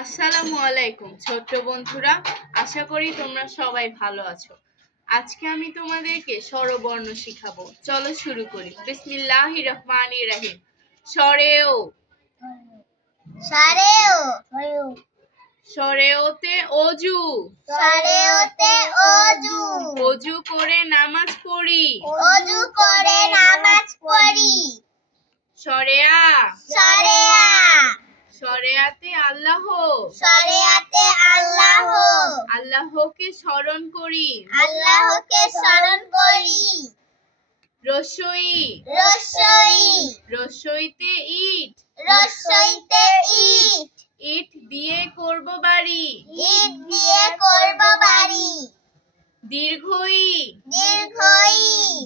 আসসালামু আলাইকুম ছোট্ট বন্ধুরা, আশা করি তোমরা সবাই ভালো আছো। আজকে আমি তোমাদেরকে স্বরবর্ণ শিখাবো। চলো শুরু করি। বিসমিল্লাহির রহমানির রহিম। সরেও, সারেও, সরেওতে অজু, সারেওতে অজু, অজু করে নামাজ পড়ি। অজু করে নামাজ পড়ি। সরেয়া, সারেয়া, সরেয়াতে আল্লাহ, সারেয়াতে আল্লাহ, আল্লাহকে স্মরণ করি। আল্লাহকে স্মরণ করি। রসই, রসই, রসইতে ইট, রসইতে ইট, ইট দিয়ে করব বাড়ি। ইট দিয়ে করব বাড়ি। দীর্ঘই, দীর্ঘই,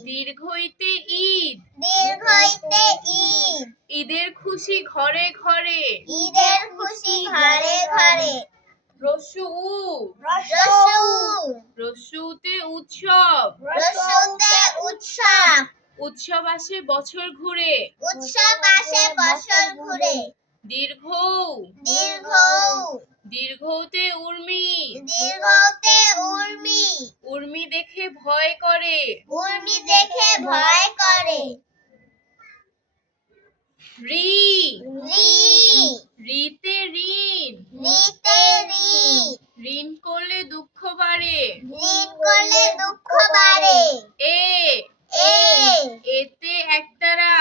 দীর্ঘইতে ঈদ, দীর্ঘইতে ঈদ, ঈদের খুশি ঘরে ঘরে। ঈদের খুশি ঘরে ঘরে। রসু, রসু, রসুতে উৎসব, রসুতে উৎসব, উৎসব আসে বছর ঘুরে। উৎসব আসে বছর ঘুরে। দীর্ঘ, দীর্ঘ, দীর্ঘতে উর্মি, দীর্ঘতে উর্মি, উর্মি দেখে ভয় করে। উর্মি দেখে ভয় করে। রি, রি, রিতে ঋণ, রিতে ঋণ, ঋণ করলে দুঃখ বাড়ে। ঋণ করলে দুঃখ বাড়ে। এ, এ, এতে একতারা,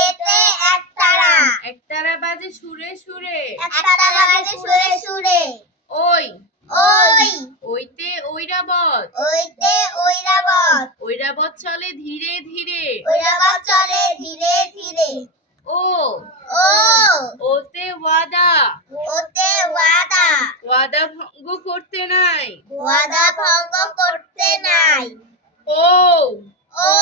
এতে একতারা, একতারা বাজে সুরে সুরে। একতারা বাজে সুরে সুরে। ওই, ওই, ওইতে ঐরাবত, ওইতে ঐরাবত, ঐরাবত চলে ধীরে ধীরে। ঐরাবত চলে ধীরে ধীরে। ও, ও, ওতে ওয়াদা, ওতে ওয়াদা, ওয়াদা ভঙ্গ করতে নাই। ওয়াদা ভঙ্গ করতে নাই। ও, ও,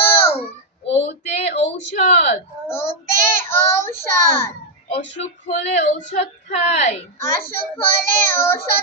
ওতে ঔষধ, ওতে ঔষধ, অসুখ হলে ঔষধ খাই। অসুখ হলে ঔষধ